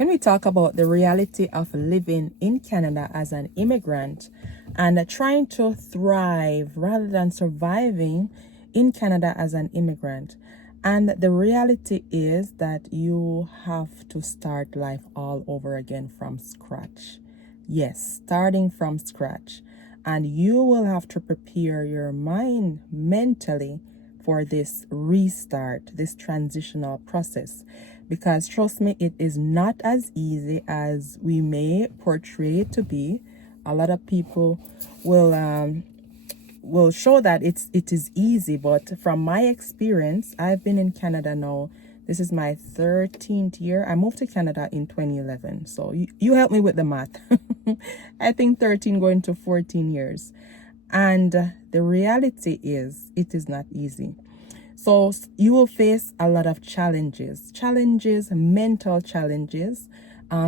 can we talk about the reality of living in Canada as an immigrant and trying to thrive rather than surviving in Canada as an immigrant? And the reality is that you have to start life all over again from scratch. Yes, starting from scratch. And you will have to prepare your mind mentally for this restart, this transitional process. Because trust me, it is not as easy as we may portray it to be. A lot of people will show that it is easy, but from my experience, I've been in Canada now. This is my 13th year. I moved to Canada in 2011. So you help me with the math. I think 13 going to 14 years. And the reality is it is not easy. So you will face a lot of challenges, mental challenges,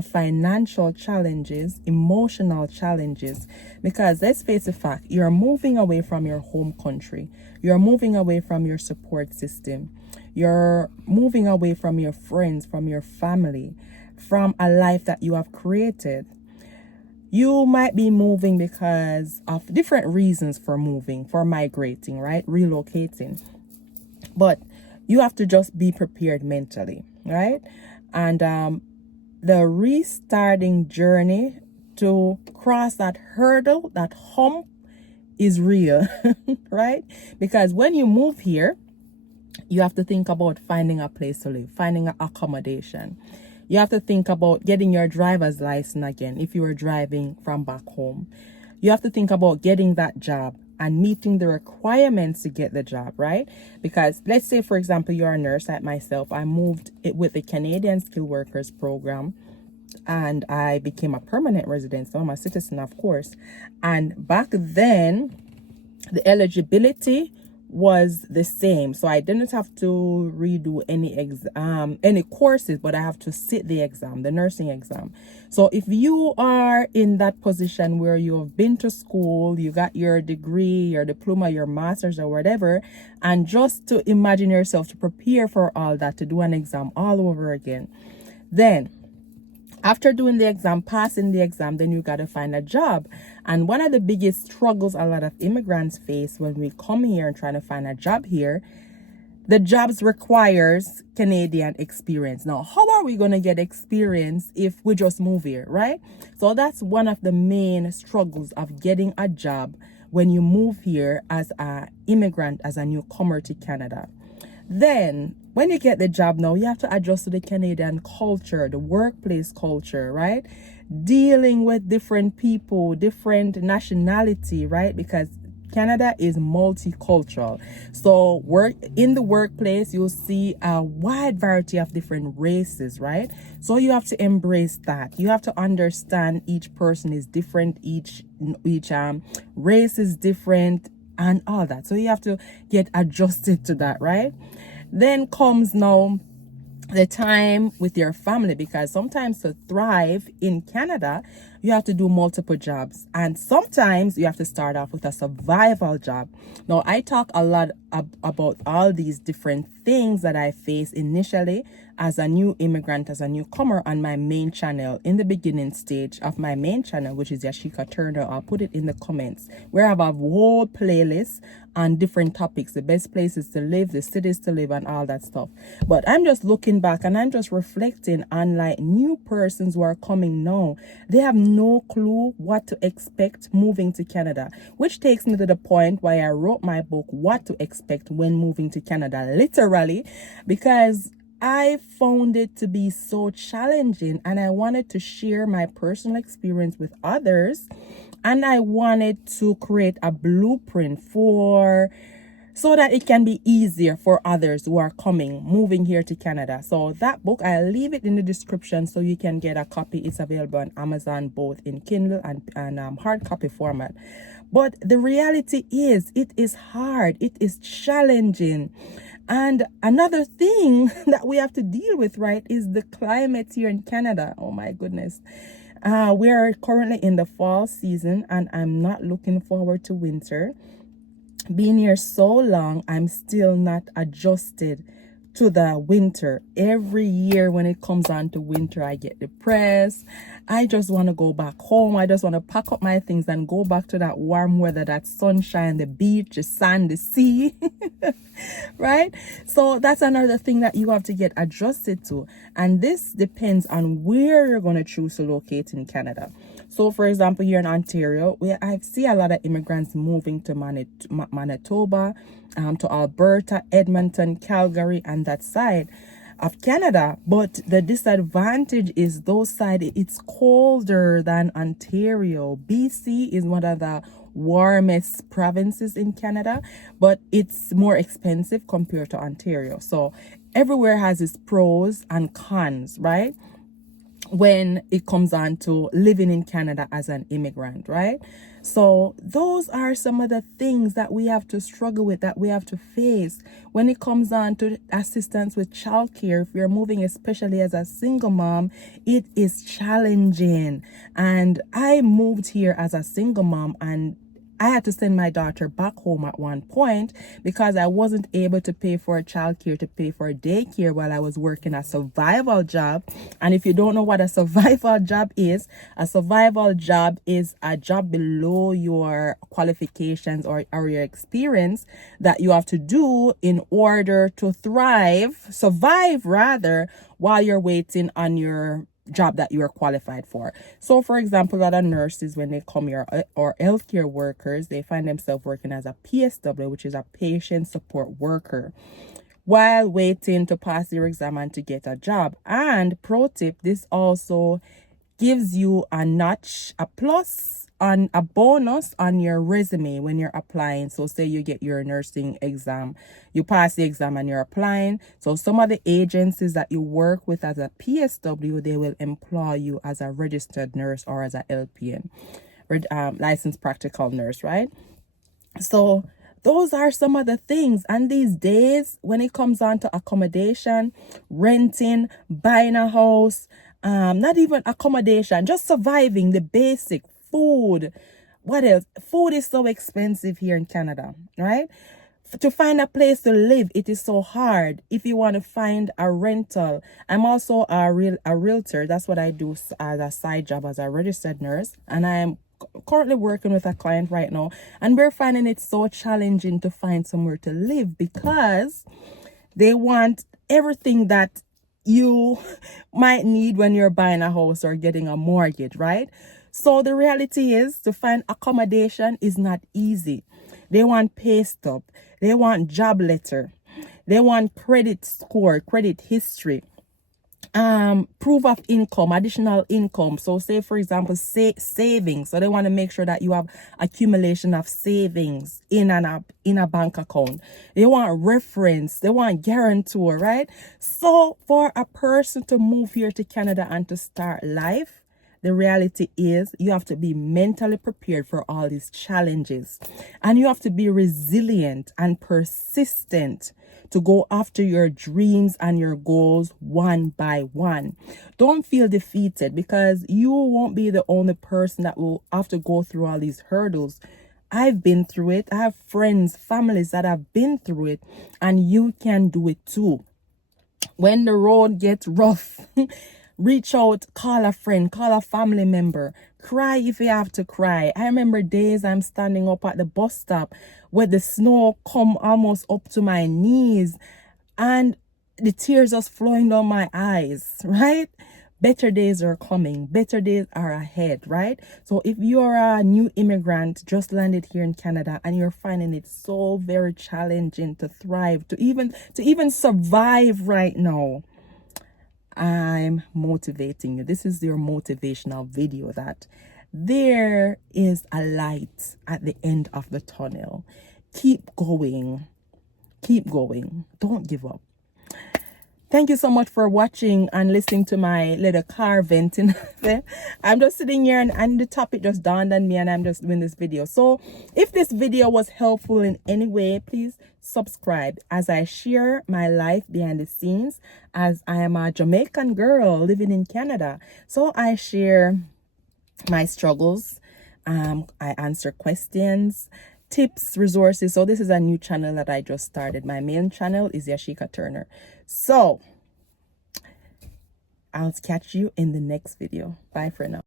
financial challenges, emotional challenges, because let's face the fact, you're moving away from your home country. You're moving away from your support system. You're moving away from your friends, from your family, from a life that you have created. You might be moving because of different reasons for moving, for migrating, right? Relocating. But you have to just be prepared mentally, right? And the restarting journey to cross that hurdle, that hump, is real, right? Because when you move here, you have to think about finding a place to live, finding an accommodation. You have to think about getting your driver's license again if you were driving from back home. You have to think about getting that job and meeting the requirements to get the job, right? Because let's say, for example, you're a nurse like myself. I moved with the Canadian Skilled Workers Program and I became a permanent resident. So I'm a citizen, of course. And back then, the eligibility was the same, so I didn't have to redo any courses, but I have to sit the exam, the nursing exam. So if you are in that position where you have been to school, you got your degree, your diploma, your master's or whatever, and just to imagine yourself to prepare for all that, to do an exam all over again, then after doing the exam, passing the exam, then you got to find a job. And one of the biggest struggles a lot of immigrants face when we come here and trying to find a job here, the jobs requires Canadian experience. Now, how are we going to get experience if we just move here, right? So that's one of the main struggles of getting a job when you move here as an immigrant, as a newcomer to Canada. Then when you get the job now, you have to adjust to the Canadian culture, the workplace culture, right? Dealing with different people, different nationality, right? Because Canada is multicultural. So in the workplace, you'll see a wide variety of different races, right? So you have to embrace that. You have to understand each person is different, each race is different, and all that. So you have to get adjusted to that, right? Then comes now the time with your family, because sometimes to thrive in Canada, you have to do multiple jobs, and sometimes you have to start off with a survival job. Now, I talk a lot about all these different things that I face initially as a new immigrant, as a newcomer on my main channel, in the beginning stage of my main channel, which is Yashika Turner. I'll put it in the comments, where I have a whole playlist on different topics, the best places to live, the cities to live, and all that stuff. But I'm just looking back and I'm just reflecting on like new persons who are coming now. They have no clue what to expect moving to Canada, which takes me to the point why I wrote my book, What to Expect When Moving to Canada, literally, because I found it to be so challenging and I wanted to share my personal experience with others, and I wanted to create a blueprint so that it can be easier for others who are moving here to Canada. So that book, I'll leave it in the description so you can get a copy. It's available on Amazon, both in Kindle and hard copy format. But the reality is, it is hard. It is challenging. And another thing that we have to deal with, right, is the climate here in Canada. Oh my goodness. We are currently in the fall season and I'm not looking forward to winter. Being here so long, I'm still not adjusted to the winter. Every year when it comes on to winter, I get depressed. I just want to go back home. I just want to pack up my things and go back to that warm weather, that sunshine, the beach, the sand, the sea. Right? So that's another thing that you have to get adjusted to. And this depends on where you're going to choose to locate in Canada. So, for example, here in Ontario, I see a lot of immigrants moving to Manitoba, to Alberta, Edmonton, Calgary, and that side of Canada. But the disadvantage is those sides, it's colder than Ontario. BC is one of the warmest provinces in Canada, but it's more expensive compared to Ontario. So everywhere has its pros and cons, right? When it comes on to living in Canada as an immigrant, right? So those are some of the things that we have to struggle with, that we have to face when it comes on to assistance with childcare. If you're moving, especially as a single mom, it is challenging. And I moved here as a single mom, and I had to send my daughter back home at one point because I wasn't able to pay for childcare, to pay for daycare while I was working a survival job. And if you don't know what a survival job is a job below your qualifications or your experience that you have to do in order to survive rather, while you're waiting on your job that you are qualified for. So, for example, a lot of nurses, when they come here, or healthcare workers, they find themselves working as a PSW, which is a patient support worker, while waiting to pass your exam and to get a job. And pro tip, this also gives you a notch, a plus, on a bonus on your resume when you're applying. So say you get your nursing exam, you pass the exam and you're applying. So some of the agencies that you work with as a PSW, they will employ you as a registered nurse or as a LPN, licensed practical nurse, right? So those are some of the things. And these days, when it comes on to accommodation, renting, buying a house, not even accommodation, just surviving, the basic food. What else? Food is so expensive here in Canada, right? To find a place to live, it is so hard. If you want to find a rental, I'm also a realtor. That's what I do as a side job as a registered nurse, and I am currently working with a client right now, and we're finding it so challenging to find somewhere to live because they want everything that you might need when you're buying a house or getting a mortgage, right? So the reality is, to find accommodation is not easy. They want pay stub, they want job letter, they want credit score, credit history, proof of income, additional income. So say, for example, savings. So they want to make sure that you have accumulation of savings in a bank account. They want reference, they want guarantor, right? So for a person to move here to Canada and to start life, the reality is you have to be mentally prepared for all these challenges, and you have to be resilient and persistent to go after your dreams and your goals one by one. Don't feel defeated, because you won't be the only person that will have to go through all these hurdles. I've been through it. I have friends, families that have been through it, and you can do it too. When the road gets rough, reach out, call a friend, call a family member, cry if you have to cry. I remember days I'm standing up at the bus stop where the snow come almost up to my knees and the tears just flowing down my eyes, right? Better days are coming. Better days are ahead, right? So if you're a new immigrant, just landed here in Canada, and you're finding it so very challenging to thrive, to even survive right now, I'm motivating you. This is your motivational video, that there is a light at the end of the tunnel. Keep going. Keep going. Don't give up. Thank you so much for watching and listening to my little car venting. I'm just sitting here and the topic just dawned on me, and I'm just doing this video. So if this video was helpful in any way, please subscribe as I share my life behind the scenes, as I am a Jamaican girl living in Canada. So I share my struggles. I answer questions, tips, resources. So this is a new channel that I just started. My main channel is Yashika Turner. So I'll catch you in the next video. Bye for now.